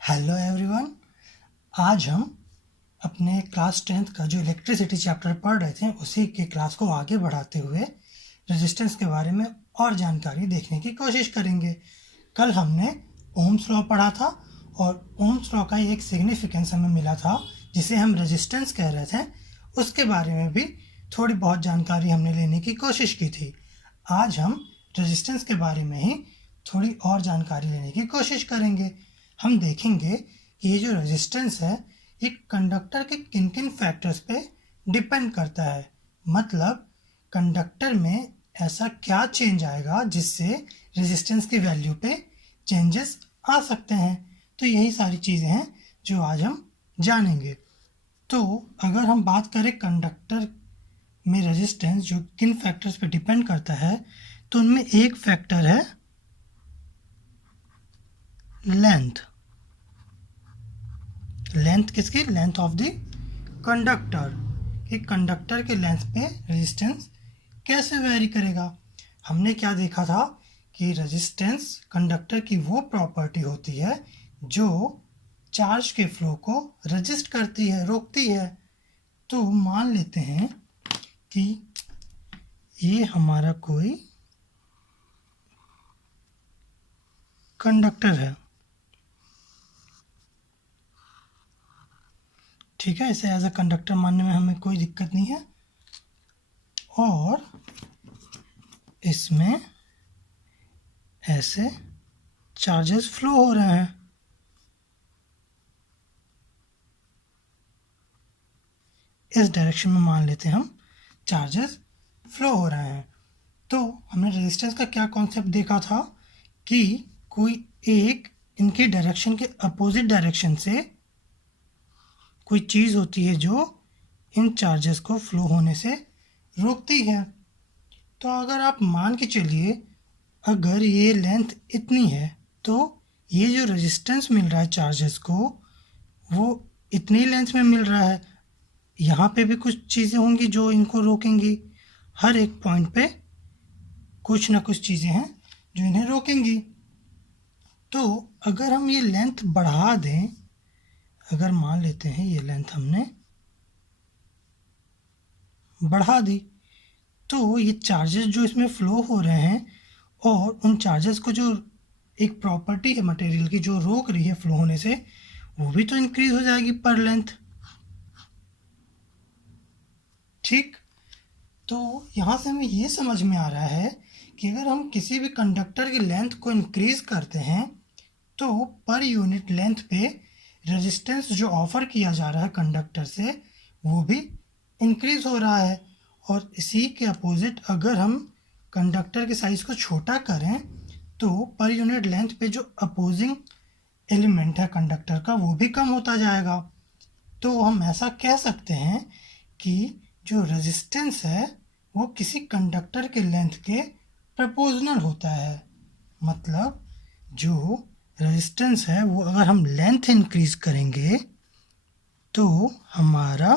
Hello everyone. आज हम अपने क्लास 10th का जो इलेक्ट्रिसिटी चैप्टर पढ़ रहे थे उसी के क्लास को आगे बढ़ाते हुए रेजिस्टेंस के बारे में और जानकारी देखने की कोशिश करेंगे। कल हमने ओम्स लॉ पढ़ा था और ओम्स लॉ का एक सिग्निफिकेंस हमें मिला था जिसे हम रेजिस्टेंस कह रहे थे। उसके बारे में भी थोड़ी बहुत जानकारी हमने लेने की कोशिश की थी। आज हम रेजिस्टेंस के बारे में ही थोड़ी और जानकारी लेने की कोशिश करेंगे। हम देखेंगे कि ये जो रेजिस्टेंस है ये कंडक्टर के किन किन फैक्टर्स पे डिपेंड करता है। मतलब कंडक्टर में ऐसा क्या चेंज आएगा जिससे रेजिस्टेंस की वैल्यू पे चेंजेस आ सकते हैं। तो यही सारी चीज़ें हैं जो आज हम जानेंगे। तो अगर हम बात करें कंडक्टर में रेजिस्टेंस जो किन फैक्टर्स पे डिपेंड करता है तो उनमें एक फैक्टर है लेंथ। लेंथ किसकी? Length of the conductor. कि कंडक्टर के लेंथ पे रेजिस्टेंस कैसे वेरी करेगा। हमने क्या देखा था कि रेजिस्टेंस कंडक्टर की वो प्रॉपर्टी होती है जो चार्ज के फ्लो को रेजिस्ट करती है, रोकती है। तो मान लेते हैं कि ये हमारा कोई कंडक्टर है, ठीक है। इसे एज अ कंडक्टर मानने में हमें कोई दिक्कत नहीं है और इसमें ऐसे चार्जेस फ्लो हो रहे हैं। इस डायरेक्शन में मान लेते हैं हम चार्जेस फ्लो हो रहे हैं। तो हमने रेजिस्टेंस का क्या कॉन्सेप्ट देखा था कि कोई एक इनके डायरेक्शन के अपोजिट डायरेक्शन से कोई चीज़ होती है जो इन चार्जेस को फ्लो होने से रोकती है। तो अगर आप मान के चलिए अगर ये लेंथ इतनी है तो ये जो रेजिस्टेंस मिल रहा है चार्जेस को वो इतनी लेंथ में मिल रहा है। यहाँ पे भी कुछ चीज़ें होंगी जो इनको रोकेंगी। हर एक पॉइंट पे कुछ ना कुछ चीज़ें हैं जो इन्हें रोकेंगी। तो अगर हम ये लेंथ बढ़ा दें, अगर मान लेते हैं ये लेंथ हमने बढ़ा दी तो ये चार्जेस जो इसमें फ्लो हो रहे हैं और उन चार्जेस को जो एक प्रॉपर्टी है मटेरियल की जो रोक रही है फ्लो होने से वो भी तो इंक्रीज हो जाएगी पर लेंथ, ठीक। तो यहाँ से हमें ये समझ में आ रहा है कि अगर हम किसी भी कंडक्टर की लेंथ को इंक्रीज करते हैं तो पर यूनिट लेंथ पे रेजिस्टेंस जो ऑफर किया जा रहा है कंडक्टर से वो भी इंक्रीज हो रहा है। और इसी के अपोजिट अगर हम कंडक्टर के साइज को छोटा करें तो पर यूनिट लेंथ पे जो अपोजिंग एलिमेंट है कंडक्टर का वो भी कम होता जाएगा। तो हम ऐसा कह सकते हैं कि जो रेजिस्टेंस है वो किसी कंडक्टर के लेंथ के प्रोपोर्शनल होता है। मतलब जो रेजिस्टेंस है वो अगर हम लेंथ इंक्रीज करेंगे तो हमारा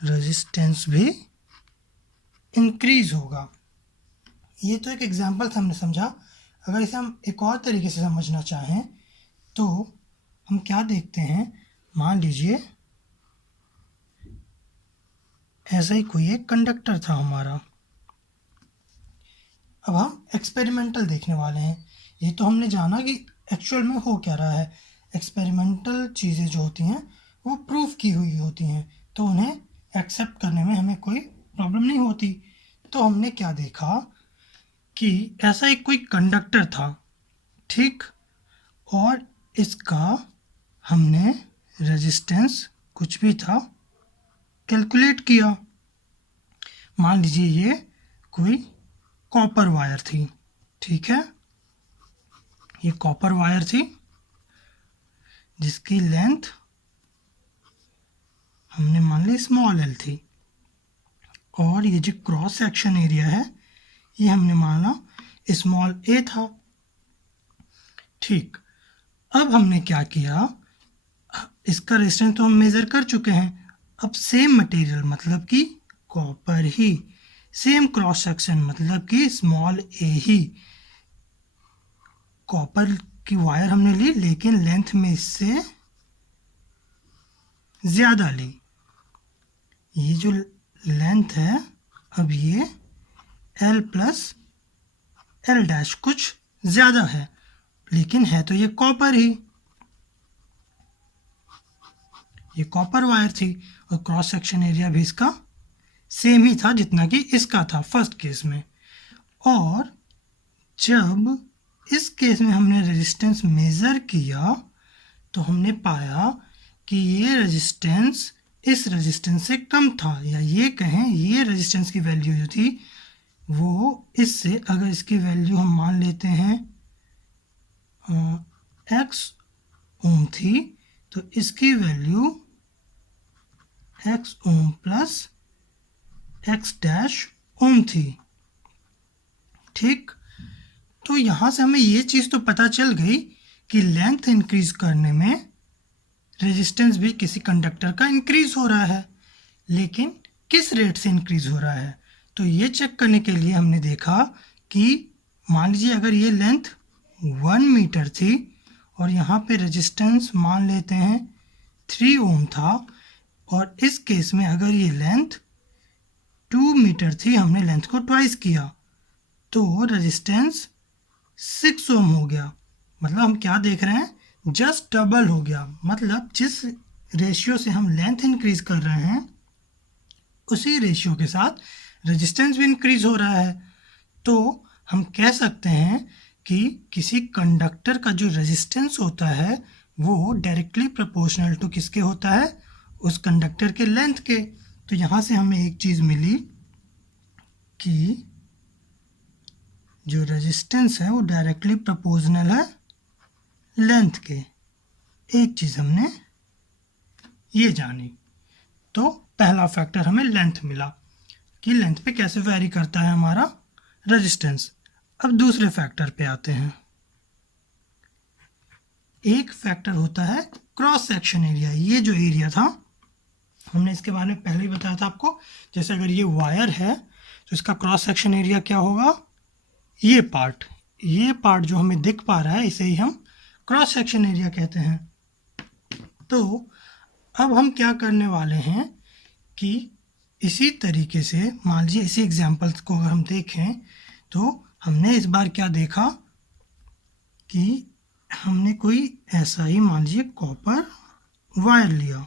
रेजिस्टेंस भी इंक्रीज होगा। ये तो एक एग्जांपल था, हमने समझा। अगर इसे हम एक और तरीके से समझना चाहें तो हम क्या देखते हैं, मान लीजिए ऐसा ही कोई एक कंडक्टर था हमारा। अब हम एक्सपेरिमेंटल देखने वाले हैं। ये तो हमने जाना कि एक्चुअल में हो क्या रहा है। एक्सपेरिमेंटल चीज़ें जो होती हैं वो प्रूफ की हुई होती हैं तो उन्हें एक्सेप्ट करने में हमें कोई प्रॉब्लम नहीं होती। तो हमने क्या देखा कि ऐसा एक कोई कंडक्टर था, ठीक। और इसका हमने रेजिस्टेंस कुछ भी था कैलकुलेट किया। मान लीजिए ये कोई कॉपर वायर थी, ठीक है। ये कॉपर वायर थी जिसकी लेंथ हमने मान ली स्मॉल एल थी और ये जो क्रॉस सेक्शन एरिया है ये हमने माना स्मॉल ए था, ठीक। अब हमने क्या किया, इसका रेजिस्टेंस तो हम मेज़र कर चुके हैं। अब सेम मटेरियल मतलब कि कॉपर ही, सेम क्रॉस सेक्शन मतलब कि स्मॉल ए ही, कॉपर की वायर हमने ली, लेकिन लेंथ में इससे ज़्यादा ली। ये जो लेंथ है, अब ये L प्लस L डैश कुछ ज़्यादा है, लेकिन है तो ये कॉपर ही, ये कॉपर वायर थी, और क्रॉस सेक्शन एरिया भी इसका सेम ही था जितना कि इसका था फर्स्ट केस में। और जब इस केस में हमने रेजिस्टेंस मेज़र किया तो हमने पाया कि ये रेजिस्टेंस इस रेजिस्टेंस से कम था, या ये कहें ये रेजिस्टेंस की वैल्यू जो थी वो इससे, अगर इसकी वैल्यू हम मान लेते हैं x ओम थी, तो इसकी value x ohm plus x dash ohm थी। ठीक, तो यहाँ से हमें ये चीज़ तो पता चल गई कि लेंथ इंक्रीज करने में रेजिस्टेंस भी किसी कंडक्टर का इंक्रीज हो रहा है, लेकिन किस रेट से इंक्रीज हो रहा है। तो ये चेक करने के लिए हमने देखा कि मान लीजिए अगर ये लेंथ 1 मीटर थी और यहाँ पे रेजिस्टेंस मान लेते हैं 3 ओम था, और इस केस में अगर ये लेंथ 2 मीटर थी, हमने लेंथ को ट्वाइस किया तो रेजिस्टेंस 6 ओम हो गया। मतलब हम क्या देख रहे हैं, जस्ट डबल हो गया। मतलब जिस रेशियो से हम लेंथ इंक्रीज कर रहे हैं उसी रेशियो के साथ रेजिस्टेंस भी इंक्रीज हो रहा है। तो हम कह सकते हैं कि किसी कंडक्टर का जो रेजिस्टेंस होता है वो डायरेक्टली प्रोपोर्शनल टू किसके होता है, उस कंडक्टर के लेंथ के। तो यहाँ से हमें एक चीज़ मिली कि जो रेजिस्टेंस है वो डायरेक्टली प्रोपोर्शनल है लेंथ के। एक चीज़ हमने ये जानी, तो पहला फैक्टर हमें लेंथ मिला कि लेंथ पे कैसे वैरी करता है हमारा रेजिस्टेंस। अब दूसरे फैक्टर पे आते हैं। एक फैक्टर होता है क्रॉस सेक्शन एरिया। ये जो एरिया था हमने इसके बारे में पहले ही बताया था आपको। जैसे अगर ये वायर है तो इसका क्रॉस सेक्शन एरिया क्या होगा, ये पार्ट जो हमें दिख पा रहा है इसे ही हम क्रॉस सेक्शन एरिया कहते हैं। तो अब हम क्या करने वाले हैं कि इसी तरीके से मान लीजिए इसी एग्जाम्पल्स को अगर हम देखें तो हमने इस बार क्या देखा कि हमने कोई ऐसा ही मान लीजिए कॉपर वायर लिया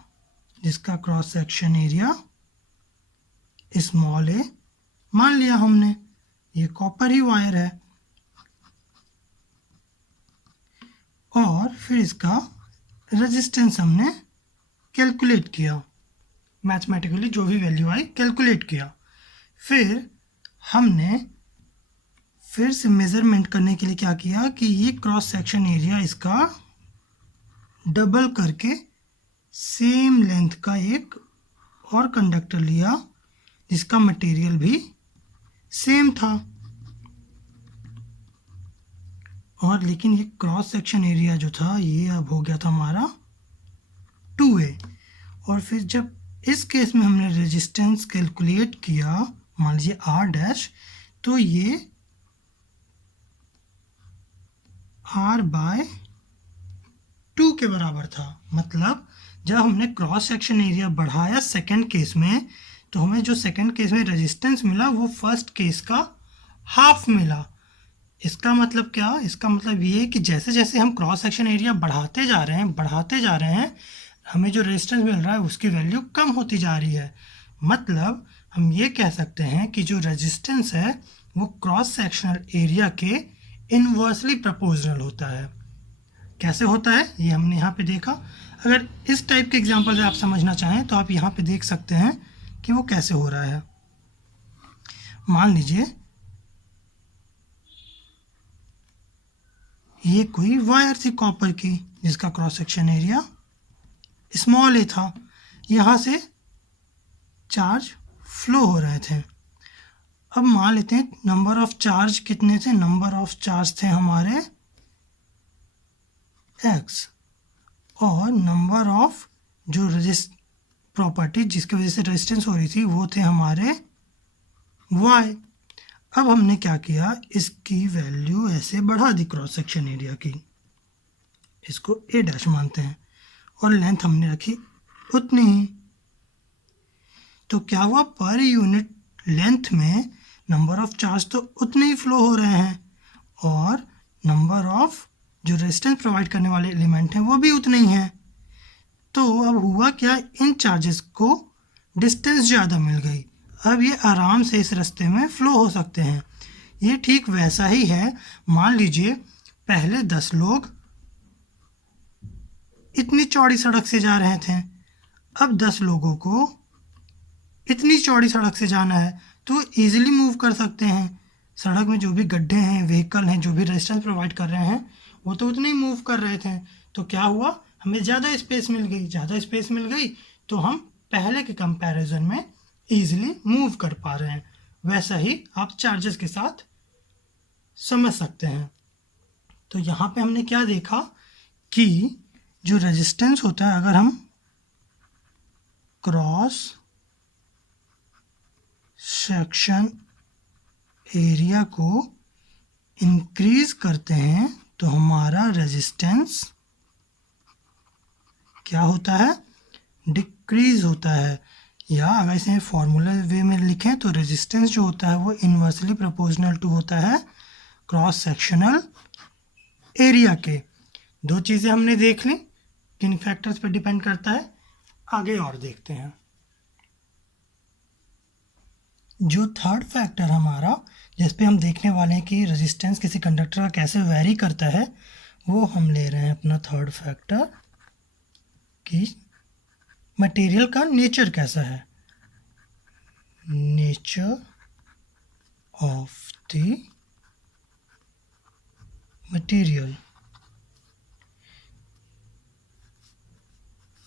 जिसका क्रॉस सेक्शन एरिया स्मॉल ए मान लिया हमने, ये कॉपर ही वायर है, और फिर इसका रेजिस्टेंस हमने कैलकुलेट किया, मैथमेटिकली जो भी वैल्यू आई कैलकुलेट किया। फिर हमने फिर से मेज़रमेंट करने के लिए क्या किया कि ये क्रॉस सेक्शन एरिया इसका डबल करके सेम लेंथ का एक और कंडक्टर लिया जिसका मटेरियल भी सेम था, और लेकिन ये क्रॉस सेक्शन एरिया जो था ये अब हो गया था हमारा 2a। और फिर जब इस केस में हमने रेजिस्टेंस कैलकुलेट किया मान लीजिए R डैश, तो ये R/2 के बराबर था। मतलब जब हमने क्रॉस सेक्शन एरिया बढ़ाया सेकंड केस में, तो हमें जो सेकंड केस में रेजिस्टेंस मिला वो फर्स्ट केस का हाफ मिला। इसका मतलब क्या, इसका मतलब ये कि जैसे जैसे हम क्रॉस सेक्शन एरिया बढ़ाते जा रहे हैं हमें जो रेजिस्टेंस मिल रहा है उसकी वैल्यू कम होती जा रही है। मतलब हम ये कह सकते हैं कि जो रेजिस्टेंस है वो क्रॉस सेक्शनल एरिया के इन्वर्सली प्रोपोर्शनल होता है। कैसे होता है ये हमने यहाँ पे देखा। अगर इस टाइप के एग्जांपल से आप समझना चाहें तो आप यहाँ पे देख सकते हैं कि वो कैसे हो रहा है। मान लीजिए ये कोई वायर थी कॉपर की जिसका क्रॉस सेक्शन एरिया स्मॉल ए था, यहाँ से चार्ज फ्लो हो रहे थे। अब मान लेते हैं नंबर ऑफ चार्ज कितने थे, नंबर ऑफ चार्ज थे हमारे x, और नंबर ऑफ जो प्रॉपर्टी जिसकी वजह से रेजिस्टेंस हो रही थी वो थे हमारे y। अब हमने क्या किया, इसकी वैल्यू वैसे बढ़ा दी क्रॉस सेक्शन एरिया की, इसको ए डैश मानते हैं, और लेंथ हमने रखी उतनी ही। तो क्या हुआ, पर यूनिट लेंथ में नंबर ऑफ चार्ज तो उतने ही फ्लो हो रहे हैं, और नंबर ऑफ जो रेजिस्टेंस प्रोवाइड करने वाले एलिमेंट हैं वो भी उतने ही हैं। तो अब हुआ क्या, इन चार्जेस को डिस्टेंस ज़्यादा मिल गई, अब ये आराम से इस रास्ते में फ्लो हो सकते हैं। ये ठीक वैसा ही है, मान लीजिए पहले 10 लोग इतनी चौड़ी सड़क से जा रहे थे, अब 10 लोगों को इतनी चौड़ी सड़क से जाना है तो ईजिली मूव कर सकते हैं। सड़क में जो भी गड्ढे हैं, व्हीकल हैं, जो भी रेजिस्टेंस प्रोवाइड कर रहे हैं वो तो उतने ही मूव कर रहे थे। तो क्या हुआ, हमें ज़्यादा स्पेस मिल गई, ज़्यादा स्पेस मिल गई तो हम पहले के कंपैरिजन में ईजिली मूव कर पा रहे हैं। वैसा ही आप चार्जेस के साथ समझ सकते हैं। तो यहाँ पे हमने क्या देखा कि जो रेजिस्टेंस होता है, अगर हम क्रॉस सेक्शन एरिया को इंक्रीज करते हैं तो हमारा रेजिस्टेंस क्या होता है, डिक्रीज होता है। या अगर इसे फॉर्मूला वे में लिखें तो रेजिस्टेंस जो होता है वो इन्वर्सली प्रोपोर्शनल टू होता है क्रॉस सेक्शनल एरिया के। दो चीज़ें हमने देख ली, किन फैक्टर्स पर डिपेंड करता है, आगे और देखते हैं। जो थर्ड फैक्टर हमारा, जिस पे हम देखने वाले हैं कि रेजिस्टेंस किसी कंडक्टर का कैसे वेरी करता है, वो हम ले रहे हैं अपना थर्ड फैक्टर कि मटेरियल का नेचर कैसा है, नेचर ऑफ द मटेरियल।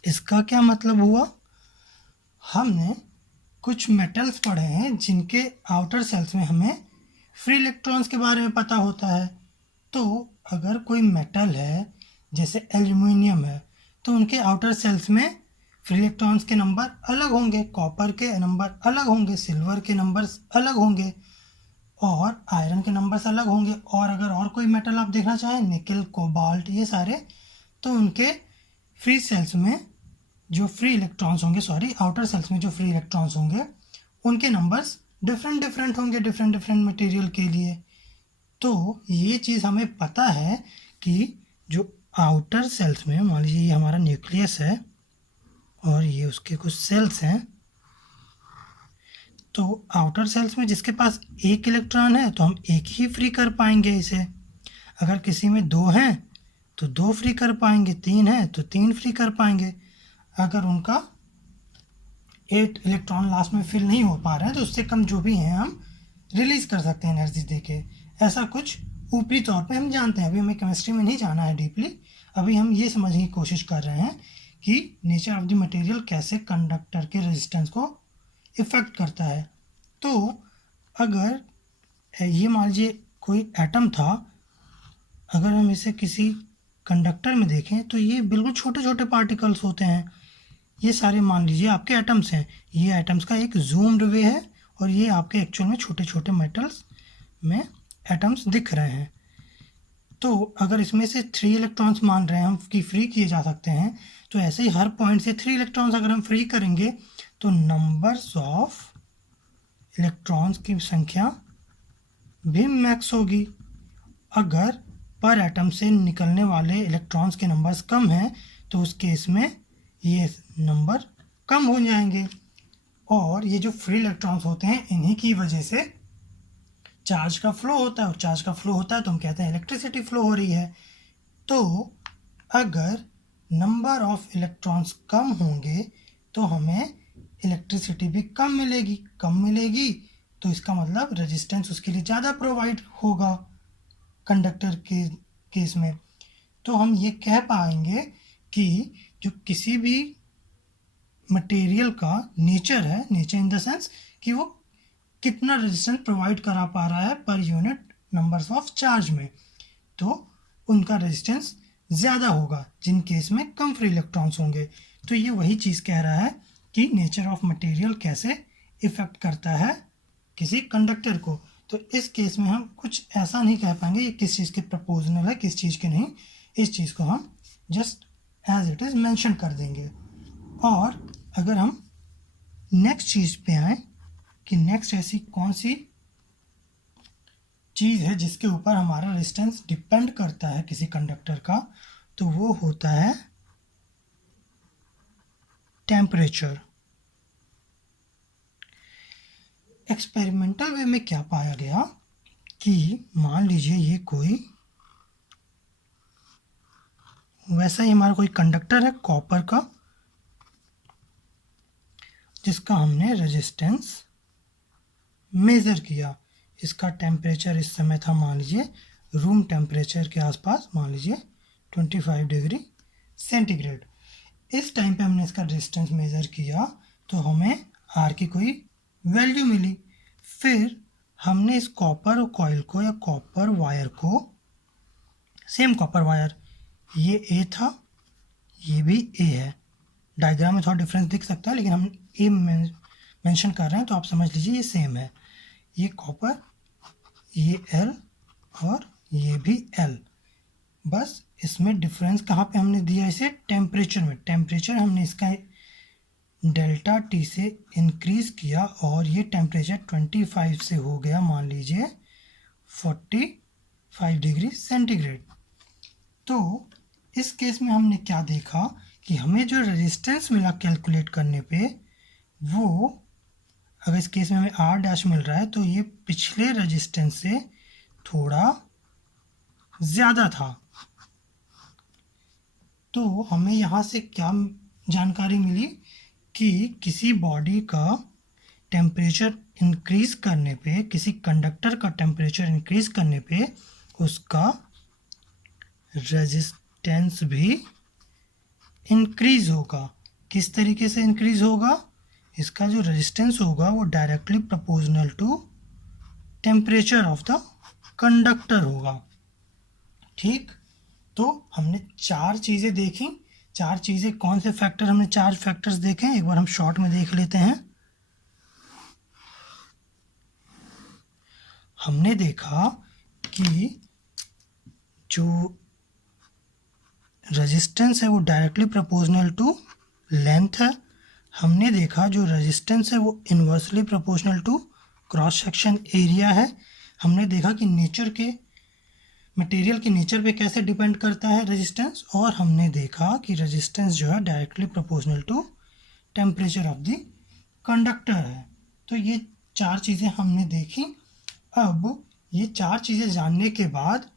इसका क्या मतलब हुआ, हमने कुछ मेटल्स पढ़े हैं जिनके आउटर सेल्स में हमें फ्री इलेक्ट्रॉन्स के बारे में पता होता है। तो अगर कोई मेटल है जैसे एल्यूमिनियम है तो उनके आउटर सेल्स में फ्री इलेक्ट्रॉन्स के नंबर अलग होंगे, कॉपर के नंबर अलग होंगे, सिल्वर के नंबर्स अलग होंगे और आयरन के नंबर्स अलग होंगे। और अगर और कोई मेटल आप देखना चाहें, निकल, कोबाल्ट, ये सारे, तो उनके फ्री सेल्स में जो फ्री इलेक्ट्रॉन्स होंगे, आउटर सेल्स में जो फ्री इलेक्ट्रॉन्स होंगे उनके नंबर्स डिफरेंट होंगे डिफरेंट मटेरियल के लिए। तो ये चीज़ हमें पता है कि जो आउटर सेल्स में, मान लीजिए ये हमारा न्यूक्लियस है और ये उसके कुछ सेल्स हैं, तो आउटर सेल्स में जिसके पास एक इलेक्ट्रॉन है तो हम एक ही फ्री कर पाएंगे इसे। अगर किसी में 2 हैं तो 2 फ्री कर पाएंगे, 3 है तो 3 फ्री कर पाएंगे। अगर उनका 8 इलेक्ट्रॉन लास्ट में फिल नहीं हो पा रहे हैं तो उससे कम जो भी हैं हम रिलीज कर सकते हैं एनर्जी देके। ऐसा कुछ ऊपरी तौर पे हम जानते हैं, अभी हमें केमिस्ट्री में नहीं जाना है डीपली, अभी हम ये समझने की कोशिश कर रहे हैं कि नेचर ऑफ द मटेरियल कैसे कंडक्टर के रेजिस्टेंस को इफेक्ट करता है। तो अगर ये मान लीजिए कोई एटम था, अगर हम इसे किसी कंडक्टर में देखें तो ये बिल्कुल छोटे छोटे पार्टिकल्स होते हैं। ये सारे मान लीजिए आपके एटम्स हैं, ये एटम्स का एक जूम्ड वे है और ये आपके एक्चुअल में छोटे छोटे मेटल्स में एटम्स दिख रहे हैं। तो अगर इसमें से 3 इलेक्ट्रॉन्स मान रहे हैं हम कि फ्री किए जा सकते हैं, तो ऐसे ही हर पॉइंट से 3 इलेक्ट्रॉन्स अगर हम फ्री करेंगे तो नंबर्स ऑफ इलेक्ट्रॉन्स की संख्या भी मैक्स होगी। अगर पर एटम से निकलने वाले इलेक्ट्रॉन्स के नंबर्स कम हैं तो उस केस में ये नंबर कम हो जाएंगे। और ये जो फ्री इलेक्ट्रॉन्स होते हैं इन्हीं की वजह से चार्ज का फ्लो होता है, और चार्ज का फ्लो होता है तो हम कहते हैं इलेक्ट्रिसिटी फ्लो हो रही है। तो अगर नंबर ऑफ इलेक्ट्रॉन्स कम होंगे तो हमें इलेक्ट्रिसिटी भी कम मिलेगी तो इसका मतलब रेजिस्टेंस उसके लिए ज़्यादा प्रोवाइड होगा कंडक्टर के केस में। तो हम ये कह पाएंगे कि जो किसी भी मटेरियल का नेचर है, नेचर इन द सेंस कि वो कितना रेजिस्टेंस प्रोवाइड करा पा रहा है per unit numbers of charge में, तो उनका रेजिस्टेंस ज़्यादा होगा जिन केस में कम फ्री इलेक्ट्रॉन्स होंगे। तो ये वही चीज़ कह रहा है कि नेचर ऑफ मटेरियल कैसे इफ़ेक्ट करता है किसी कंडक्टर को। तो इस केस में हम कुछ ऐसा नहीं कह पाएंगे ये किस चीज़ के प्रोपोर्शनल है, किस चीज़ के नहीं। इस चीज़ को हम just as it is mention कर देंगे। और अगर हम नेक्स्ट चीज़ पे आए कि नेक्स्ट ऐसी कौन सी चीज़ है जिसके ऊपर हमारा रेजिस्टेंस डिपेंड करता है किसी कंडक्टर का, तो वो होता है टेम्परेचर। एक्सपेरिमेंटल वे में क्या पाया गया कि मान लीजिए ये कोई वैसा ही हमारा कोई कंडक्टर है कॉपर का, जिसका हमने रेजिस्टेंस मेज़र किया। इसका टेम्परेचर इस समय था मान लीजिए रूम टेम्परेचर के आसपास, मान लीजिए 25 डिग्री सेंटीग्रेड। इस टाइम पे हमने इसका रेजिस्टेंस मेज़र किया तो हमें आर की कोई वैल्यू मिली। फिर हमने इस कॉपर कॉइल को या कॉपर वायर को, सेम कॉपर वायर, ये ए था, ये भी ए है। डायग्राम में थोड़ा डिफरेंस दिख सकता है लेकिन हम ए मेंशन कर रहे हैं तो आप समझ लीजिए ये सेम है। ये कॉपर, ये एल और ये भी एल। बस इसमें डिफरेंस कहाँ पे हमने दिया, इसे टेम्परेचर में। टेम्परेचर हमने इसका डेल्टा टी से इंक्रीज़ किया और ये टेम्परेचर 25 से हो गया मान लीजिए 45 डिग्री सेंटीग्रेड। तो इस केस में हमने क्या देखा कि हमें जो रेजिस्टेंस मिला कैलकुलेट करने पे, वो अगर इस केस में हमें आर डैश मिल रहा है तो ये पिछले रेजिस्टेंस से थोड़ा ज़्यादा था। तो हमें यहाँ से क्या जानकारी मिली कि किसी बॉडी का टेम्परेचर इंक्रीज़ करने पे, किसी कंडक्टर का टेम्परेचर इंक्रीज़ करने पे उसका रेजिस्टेंस भी इंक्रीज़ होगा। किस तरीके से इंक्रीज़ होगा? इसका जो रेजिस्टेंस होगा वो directly proportional to temperature of the conductor होगा। ठीक, तो हमने चार चीज़ें देखी। चार चीज़ें कौन से फैक्टर, हमने चार फैक्टर्स देखे, एक बार हम शॉर्ट में देख लेते हैं। हमने देखा कि जो रेजिस्टेंस है वो डायरेक्टली प्रोपोर्शनल टू लेंथ है। हमने देखा जो रेजिस्टेंस है वो inversely proportional to cross section area है। हमने देखा कि नेचर के, मटेरियल के नेचर पे कैसे डिपेंड करता है रेजिस्टेंस। और हमने देखा कि रेजिस्टेंस जो है directly proportional to temperature of the conductor है। तो ये चार चीज़ें हमने देखी। अब ये चार चीज़ें जानने के बाद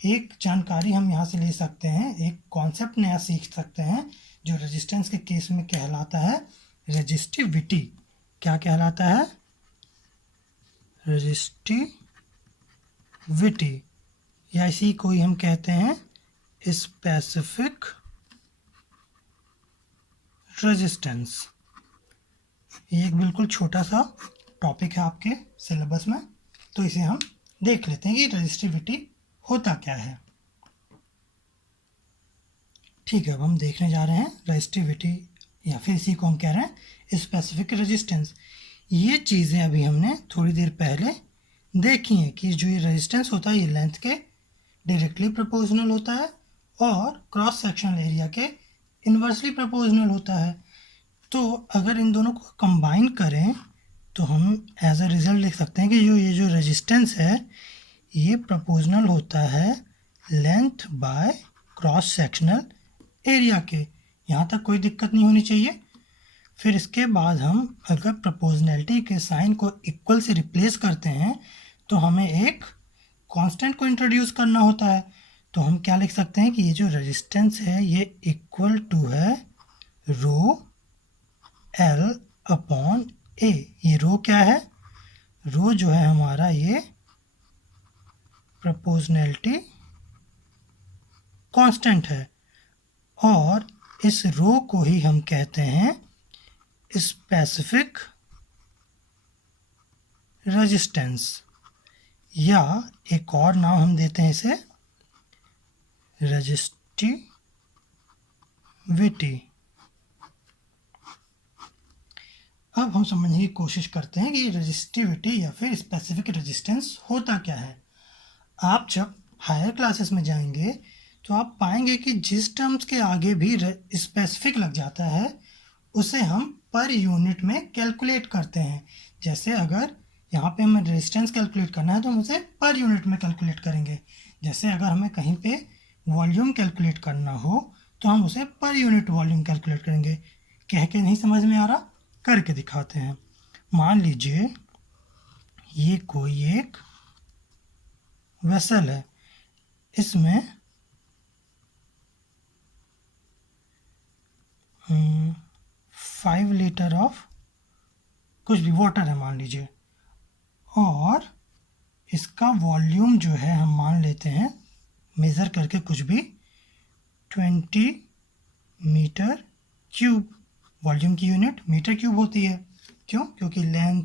एक जानकारी हम यहाँ से ले सकते हैं, एक कॉन्सेप्ट नया सीख सकते हैं जो रेजिस्टेंस के केस में कहलाता है रेजिस्टिविटी। क्या कहलाता है? रेजिस्टिविटी, या इसी को ही हम कहते हैं स्पेसिफिक रेजिस्टेंस। ये एक बिल्कुल छोटा सा टॉपिक है आपके सिलेबस में, तो इसे हम देख लेते हैं कि रेजिस्टिविटी होता क्या है। ठीक है, अब हम देखने जा रहे हैं रेजिस्टिविटी, या फिर इसी को हम कह रहे हैं स्पेसिफिक रेजिस्टेंस। ये चीज़ें अभी हमने थोड़ी देर पहले देखी हैं कि जो ये रेजिस्टेंस होता है ये लेंथ के डायरेक्टली प्रोपोर्शनल होता है और क्रॉस सेक्शनल एरिया के इन्वर्सली प्रोपोर्शनल होता है। तो अगर इन दोनों को कंबाइन करें तो हम एज अ रिजल्ट लिख सकते हैं कि ये जो रेजिस्टेंस है ये प्रोपोर्शनल होता है length by cross sectional area के। यहाँ तक कोई दिक्कत नहीं होनी चाहिए। फिर इसके बाद हम अगर प्रोपोर्शनैलिटी के साइन को इक्वल से रिप्लेस करते हैं तो हमें एक कांस्टेंट को इंट्रोड्यूस करना होता है। तो हम क्या लिख सकते हैं कि ये जो रेजिस्टेंस है ये इक्वल टू है रो एल अपॉन ए। ये रो क्या है? रो जो है हमारा ये प्रोपोर्शनैलिटी कांस्टेंट है और इस रो को ही हम कहते हैं स्पेसिफिक रेजिस्टेंस, या एक और नाम हम देते हैं इसे रेजिस्टिविटी। अब हम समझने की कोशिश करते हैं कि रेजिस्टिविटी या फिर स्पेसिफिक रेजिस्टेंस होता क्या है। आप जब हायर क्लासेस में जाएंगे तो आप पाएंगे कि जिस टर्म्स के आगे भी स्पेसिफिक लग जाता है उसे हम पर यूनिट में कैलकुलेट करते हैं। जैसे अगर यहाँ पे हमें रेजिस्टेंस कैलकुलेट करना है तो हम उसे पर यूनिट में कैलकुलेट करेंगे। जैसे अगर हमें कहीं पे वॉल्यूम कैलकुलेट करना हो तो हम उसे पर यूनिट वॉल्यूम कैलकुलेट करेंगे। कह के नहीं समझ में आ रहा, करके दिखाते हैं। मान लीजिए ये कोई एक वेसल है, इसमें 5 लीटर ऑफ कुछ भी वाटर है मान लीजिए, और इसका वॉल्यूम जो है हम मान लेते हैं मेज़र करके कुछ भी 20 मीटर क्यूब। वॉल्यूम की यूनिट मीटर क्यूब होती है। क्यों? क्योंकि लेंथ,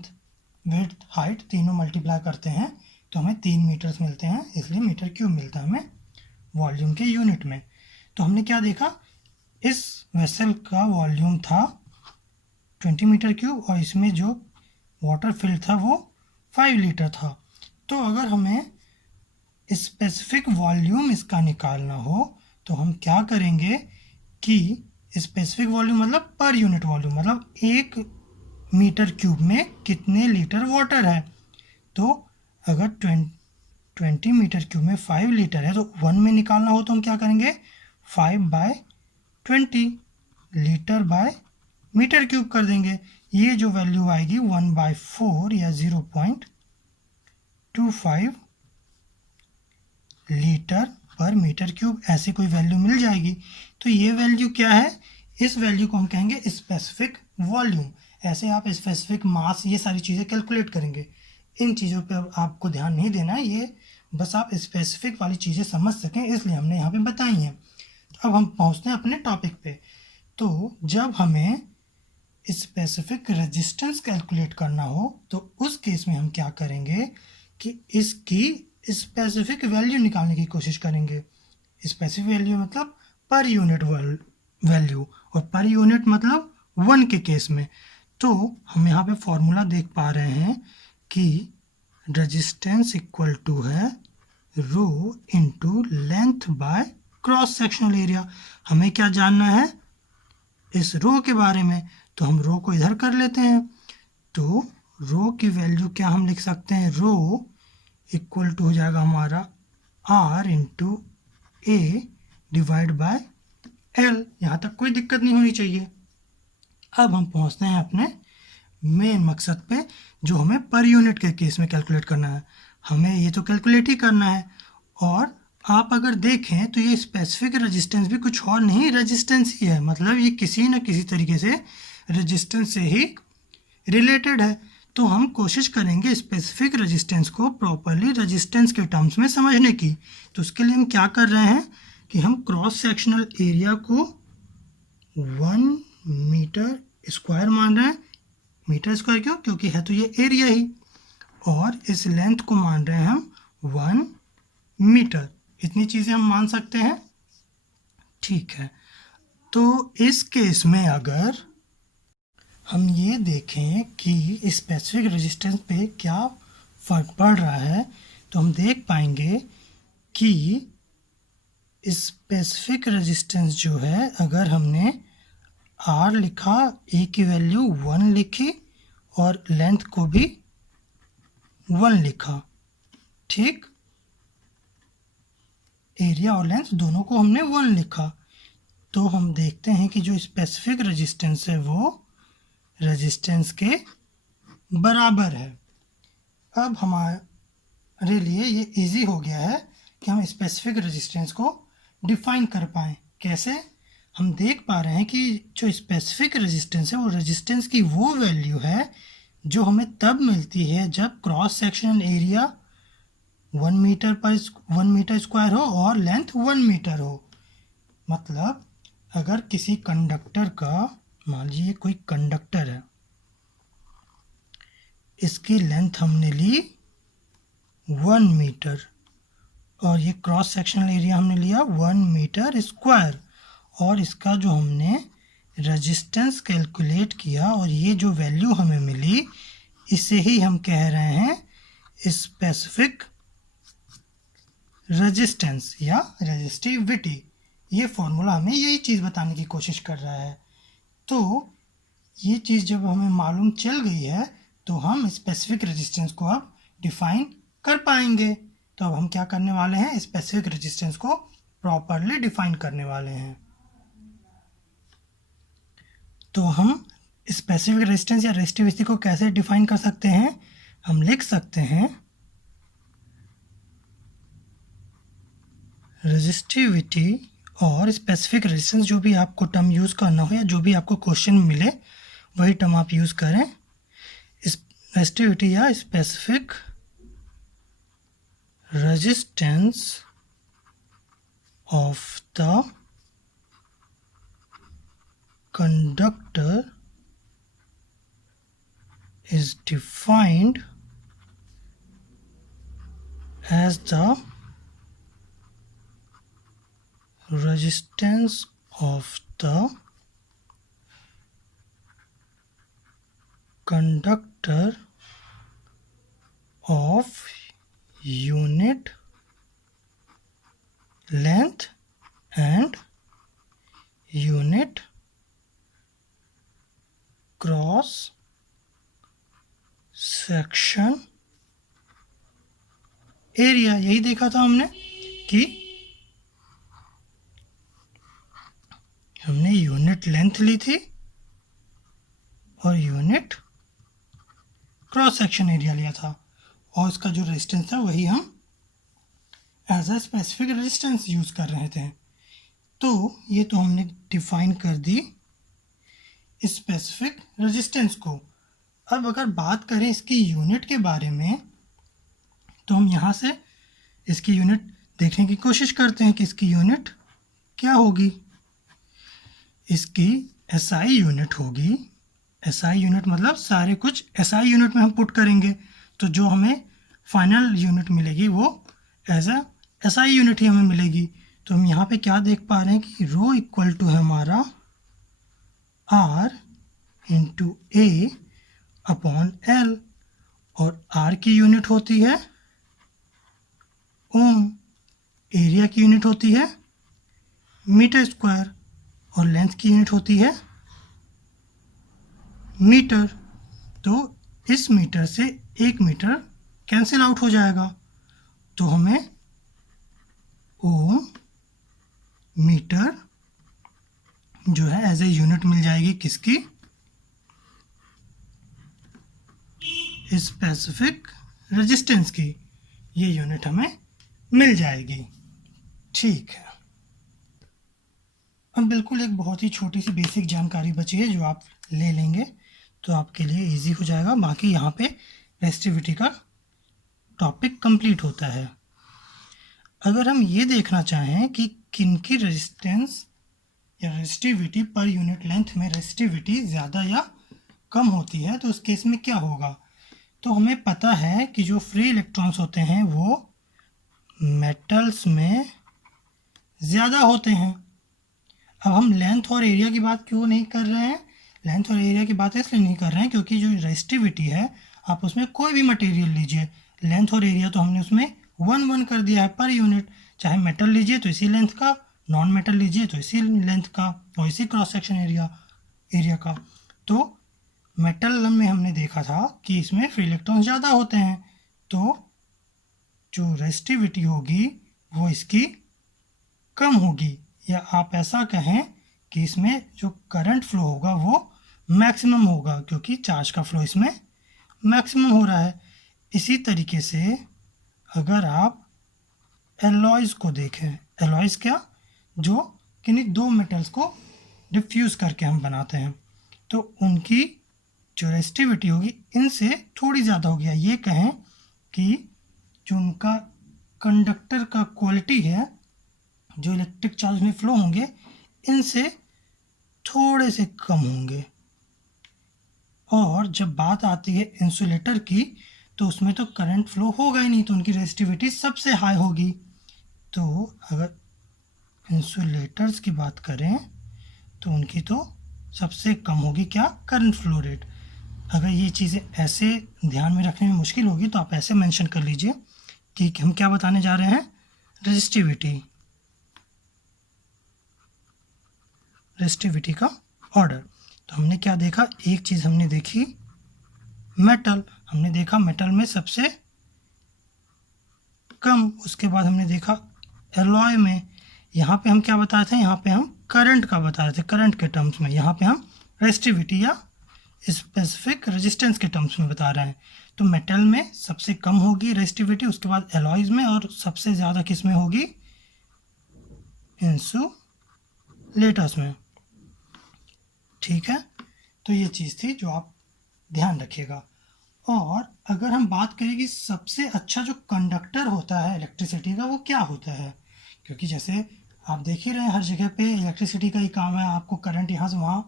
विड्थ, हाइट तीनों मल्टीप्लाई करते हैं तो हमें 3 मीटर्स मिलते हैं, इसलिए मीटर क्यूब मिलता है हमें वॉल्यूम के यूनिट में। तो हमने क्या देखा, इस वेसल का वॉल्यूम था 20 मीटर क्यूब और इसमें जो वाटर फिल्ड था वो 5 लीटर था। तो अगर हमें स्पेसिफिक वॉल्यूम इसका निकालना हो तो हम क्या करेंगे कि स्पेसिफिक वॉल्यूम मतलब पर यूनिट वॉल्यूम, मतलब 1 मीटर क्यूब में कितने लीटर वाटर है। तो अगर 20 मीटर क्यूब में 5 लीटर है तो 1 में निकालना हो तो हम क्या करेंगे, 5/20 लीटर बाय मीटर क्यूब कर देंगे। ये जो वैल्यू आएगी 1/4 या 0.25 लीटर पर मीटर क्यूब, ऐसी कोई वैल्यू मिल जाएगी। तो ये वैल्यू क्या है, इस वैल्यू को हम कहेंगे स्पेसिफिक वॉल्यूम। ऐसे आप स्पेसिफिक मास, ये सारी चीज़ें कैलकुलेट करेंगे। इन चीज़ों पे आपको ध्यान नहीं देना है, ये बस आप स्पेसिफिक वाली चीज़ें समझ सकें इसलिए हमने यहाँ पे बताई हैं। अब हम पहुँचते हैं अपने टॉपिक पे। तो जब हमें स्पेसिफिक रेजिस्टेंस कैलकुलेट करना हो तो उस केस में हम क्या करेंगे कि इसकी स्पेसिफिक वैल्यू निकालने की कोशिश करेंगे। स्पेसिफिक वैल्यू मतलब पर यूनिट वैल्यू, और पर यूनिट मतलब 1 के केस में। तो हम यहाँ पे फॉर्मूला देख पा रहे हैं कि रेजिस्टेंस इक्वल टू है rho into length by cross sectional area. हमें क्या जानना है इस रो के बारे में, तो हम रो को इधर कर लेते हैं। तो रो की वैल्यू क्या हम लिख सकते हैं, रो इक्वल टू हो जाएगा हमारा R into A divide by L. यहाँ तक कोई दिक्कत नहीं होनी चाहिए। अब हम पहुँचते हैं अपने मेन मकसद पे, जो हमें पर यूनिट के केस में कैलकुलेट करना है। हमें ये तो कैलकुलेट ही करना है, और आप अगर देखें तो ये स्पेसिफिक रेजिस्टेंस भी कुछ और नहीं, रेजिस्टेंस ही है। मतलब ये किसी न किसी तरीके से रेजिस्टेंस से ही रिलेटेड है। तो हम कोशिश करेंगे स्पेसिफिक रेजिस्टेंस को प्रॉपरली रेजिस्टेंस के टर्म्स में समझने की। तो उसके लिए हम क्या कर रहे हैं कि हम क्रॉस सेक्शनल एरिया को 1 मीटर स्क्वायर मान रहे हैं। मीटर स्क्वायर क्यों? क्योंकि है तो ये एरिया ही, और इस लेंथ को मान रहे हैं हम 1 मीटर। इतनी चीज़ें हम मान सकते हैं, ठीक है। तो इस केस में अगर हम ये देखें कि स्पेसिफिक रेजिस्टेंस पे क्या फ़र्क पड़ रहा है तो हम देख पाएंगे कि स्पेसिफिक रेजिस्टेंस जो है, अगर हमने R लिखा, ए की वैल्यू 1 लिखी और लेंथ को भी 1 लिखा, ठीक, एरिया और लेंथ दोनों को हमने 1 लिखा, तो हम देखते हैं कि जो स्पेसिफिक रेजिस्टेंस है वो रेजिस्टेंस के बराबर है। अब हमारे लिए ये इजी हो गया है कि हम स्पेसिफिक रेजिस्टेंस को डिफाइन कर पाएँ। कैसे? हम देख पा रहे हैं कि जो स्पेसिफिक रेजिस्टेंस है वो रेजिस्टेंस की वो वैल्यू है जो हमें तब मिलती है जब cross sectional area 1 meter square हो और लेंथ 1 मीटर हो। मतलब अगर किसी कंडक्टर का, मान लीजिए कोई कंडक्टर है, इसकी लेंथ हमने ली 1 मीटर और ये क्रॉस सेक्शनल एरिया हमने लिया 1 मीटर स्क्वायर, और इसका जो हमने रेजिस्टेंस कैलकुलेट किया और ये जो वैल्यू हमें मिली इसे ही हम कह रहे हैं स्पेसिफिक रेजिस्टेंस या रेजिस्टिविटी। ये फॉर्मूला हमें यही चीज़ बताने की कोशिश कर रहा है। तो ये चीज़ जब हमें मालूम चल गई है तो हम स्पेसिफिक रेजिस्टेंस को अब डिफाइन कर पाएंगे। तो अब हम क्या करने वाले हैं, स्पेसिफिक रेजिस्टेंस को प्रॉपरली डिफाइन करने वाले हैं। तो हम स्पेसिफिक रेजिस्टेंस या रेजिस्टिविटी को कैसे डिफाइन कर सकते हैं, हम लिख सकते हैं रेजिस्टिविटी और स्पेसिफिक रेजिस्टेंस, जो भी आपको टर्म यूज़ करना हो या जो भी आपको क्वेश्चन मिले वही टर्म आप यूज़ करें। रेजिस्टिविटी या specific resistance of the conductor is defined as the resistance of the conductor of unit length and unit cross section area. यही देखा था हमने कि हमने यूनिट लेंथ ली थी और यूनिट क्रॉस सेक्शन एरिया लिया था और इसका जो रेजिस्टेंस था वही हम as a specific resistance use कर रहे थे। तो ये तो हमने डिफाइन कर दी स्पेसिफिक रेजिस्टेंस को। अब अगर बात करें इसकी यूनिट के बारे में तो हम यहाँ से इसकी यूनिट देखने की कोशिश करते हैं कि इसकी यूनिट क्या होगी। इसकी SI यूनिट होगी। SI यूनिट मतलब सारे कुछ SI यूनिट में हम पुट करेंगे तो जो हमें फाइनल यूनिट मिलेगी वो एज अ SI यूनिट ही हमें मिलेगी। तो हम यहाँ पे क्या देख पा रहे हैं कि रो इक्वल टू है हमारा R into A upon L और R की यूनिट होती है ओम, एरिया की यूनिट होती है मीटर स्क्वायर और लेंथ की यूनिट होती है मीटर। तो इस मीटर से 1 मीटर कैंसिल आउट हो जाएगा तो हमें ओम मीटर जो है एज ए यूनिट मिल जाएगी किसकी, स्पेसिफिक रेजिस्टेंस की। ये यूनिट हमें मिल जाएगी। ठीक है, अब बिल्कुल एक बहुत ही छोटी सी बेसिक जानकारी बची है जो आप ले लेंगे तो आपके लिए इजी हो जाएगा। बाकी यहाँ पे रेजिस्टिविटी का टॉपिक कंप्लीट होता है। अगर हम ये देखना चाहें कि किनकी रेजिस्टेंस या रेजिस्टिविटी पर यूनिट लेंथ में रेजिस्टिविटी ज़्यादा या कम होती है तो उस केस में क्या होगा, तो हमें पता है कि जो फ्री इलेक्ट्रॉन्स होते हैं वो मेटल्स में ज़्यादा होते हैं। अब हम लेंथ और एरिया की बात क्यों नहीं कर रहे हैं, लेंथ और एरिया की बात इसलिए नहीं कर रहे हैं क्योंकि जो रेजिस्टिविटी है आप उसमें कोई भी मटेरियल लीजिए, लेंथ और एरिया तो हमने उसमें 1 कर दिया है पर यूनिट। चाहे मेटल लीजिए तो इसी लेंथ का, नॉन मेटल लीजिए तो इसी लेंथ का और इसी क्रॉस सेक्शन एरिया का। तो मेटल में हमने देखा था कि इसमें फ्री इलेक्ट्रॉन ज़्यादा होते हैं तो जो रेजिस्टिविटी होगी वो इसकी कम होगी, या आप ऐसा कहें कि इसमें जो करंट फ्लो होगा वो मैक्सिमम होगा क्योंकि चार्ज का फ्लो इसमें मैक्सिमम हो रहा है। इसी तरीके से अगर आप एलॉयज़ को देखें, एलॉयज़ क्या, जो किन्हीं दो मेटल्स को डिफ्यूज़ करके हम बनाते हैं तो उनकी जो रेजिस्टिविटी होगी इनसे थोड़ी ज़्यादा होगी। ये कहें कि जो उनका कंडक्टर का क्वालिटी है, जो इलेक्ट्रिक चार्ज में फ्लो होंगे इनसे थोड़े से कम होंगे। और जब बात आती है इंसुलेटर की तो उसमें तो करंट फ्लो होगा ही नहीं तो उनकी रेजिस्टिविटी सबसे हाई होगी। तो अगर इंसुलेटर्स की बात करें तो उनकी तो सबसे कम होगी क्या, करंट फ्लो रेट। अगर ये चीज़ें ऐसे ध्यान में रखने में मुश्किल होगी तो आप ऐसे मेंशन कर लीजिए कि हम क्या बताने जा रहे हैं, रेजिस्टिविटी का ऑर्डर। तो हमने क्या देखा, एक चीज़ हमने देखी मेटल, हमने देखा मेटल में सबसे कम, उसके बाद हमने देखा एलॉय में। यहाँ पे हम क्या बता रहे थे, यहाँ पे हम करंट का बता रहे थे, करंट के टर्म्स में। यहाँ पे हम रेजिस्टिविटी या स्पेसिफिक रेजिस्टेंस के टर्म्स में बता रहे हैं। तो मेटल में सबसे कम होगी रेजिस्टिविटी, उसके बाद एलॉयज में, और सबसे ज़्यादा किस में होगी, इंसुलेटर्स में। ठीक है, तो ये चीज़ थी जो आप ध्यान रखिएगा। और अगर हम बात करें कि सबसे अच्छा जो कंडक्टर होता है इलेक्ट्रिसिटी का वो क्या होता है, क्योंकि जैसे आप देख ही रहे हैं हर जगह पे इलेक्ट्रिसिटी का ही काम है, आपको करंट यहाँ से वहाँ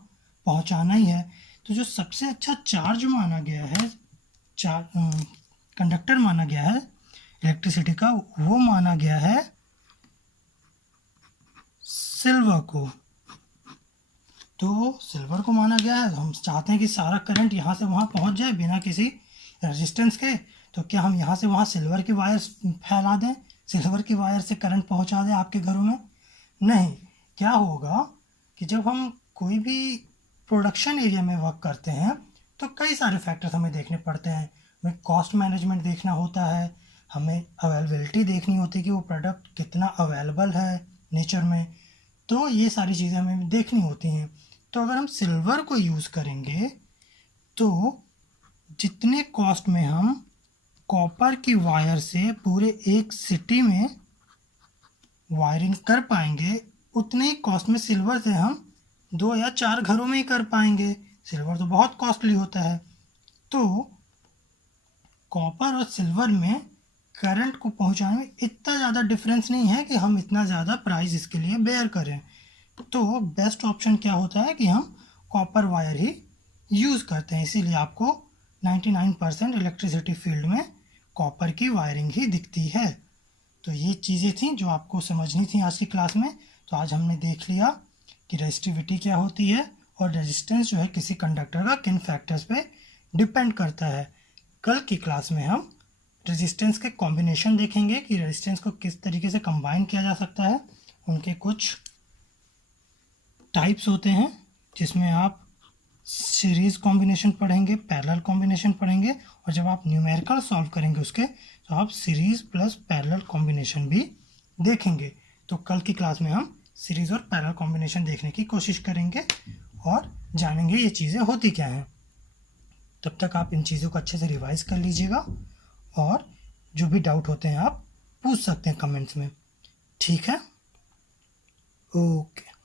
पहुँचाना ही है। तो जो सबसे अच्छा चार्ज माना गया है, कंडक्टर माना गया है इलेक्ट्रिसिटी का, वो माना गया है सिल्वर को। तो सिल्वर को माना गया है। हम चाहते हैं कि सारा करंट यहाँ से वहाँ पहुँच जाए बिना किसी रेजिस्टेंस के। तो क्या हम यहाँ से वहाँ सिल्वर की वायर फैला दें, सिल्वर की वायर से करंट पहुँचा दें आपके घरों में? नहीं। क्या होगा कि जब हम कोई भी प्रोडक्शन एरिया में वर्क करते हैं तो कई सारे फैक्टर्स हमें देखने पड़ते हैं। हमें कॉस्ट मैनेजमेंट देखना होता है, हमें अवेलेबिलिटी देखनी होती है कि वो प्रोडक्ट कितना अवेलेबल है नेचर में। तो ये सारी चीज़ें हमें देखनी होती हैं। तो अगर हम सिल्वर को यूज़ करेंगे तो जितने कॉस्ट में हम कॉपर की वायर से पूरे एक सिटी में वायरिंग कर पाएंगे, उतने ही कॉस्ट में सिल्वर से हम 2 या 4 घरों में ही कर पाएंगे। सिल्वर तो बहुत कॉस्टली होता है। तो कॉपर और सिल्वर में करंट को पहुंचाने में इतना ज़्यादा डिफरेंस नहीं है कि हम इतना ज़्यादा प्राइस इसके लिए बेयर करें। तो बेस्ट ऑप्शन क्या होता है कि हम कॉपर वायर ही यूज़ करते हैं। इसीलिए आपको 99% इलेक्ट्रिसिटी फील्ड में कॉपर की वायरिंग ही दिखती है। तो ये चीज़ें थी जो आपको समझनी थी आज की क्लास में। तो आज हमने देख लिया कि रेजिस्टिविटी क्या होती है और रेजिस्टेंस जो है किसी कंडक्टर का किन फैक्टर्स पे डिपेंड करता है। कल की क्लास में हम रेजिस्टेंस के कॉम्बिनेशन देखेंगे कि रेजिस्टेंस को किस तरीके से कंबाइन किया जा सकता है। उनके कुछ टाइप्स होते हैं जिसमें आप सीरीज़ कॉम्बिनेशन पढ़ेंगे, पैरेलल कॉम्बिनेशन पढ़ेंगे, और जब आप न्यूमेरिकल सॉल्व करेंगे उसके तो आप सीरीज़ प्लस पैरेलल कॉम्बिनेशन भी देखेंगे। तो कल की क्लास में हम सीरीज़ और पैरेलल कॉम्बिनेशन देखने की कोशिश करेंगे और जानेंगे ये चीज़ें होती क्या हैं। तब तक आप इन चीज़ों को अच्छे से रिवाइज कर लीजिएगा और जो भी डाउट होते हैं आप पूछ सकते हैं कमेंट्स में। ठीक है, ओके।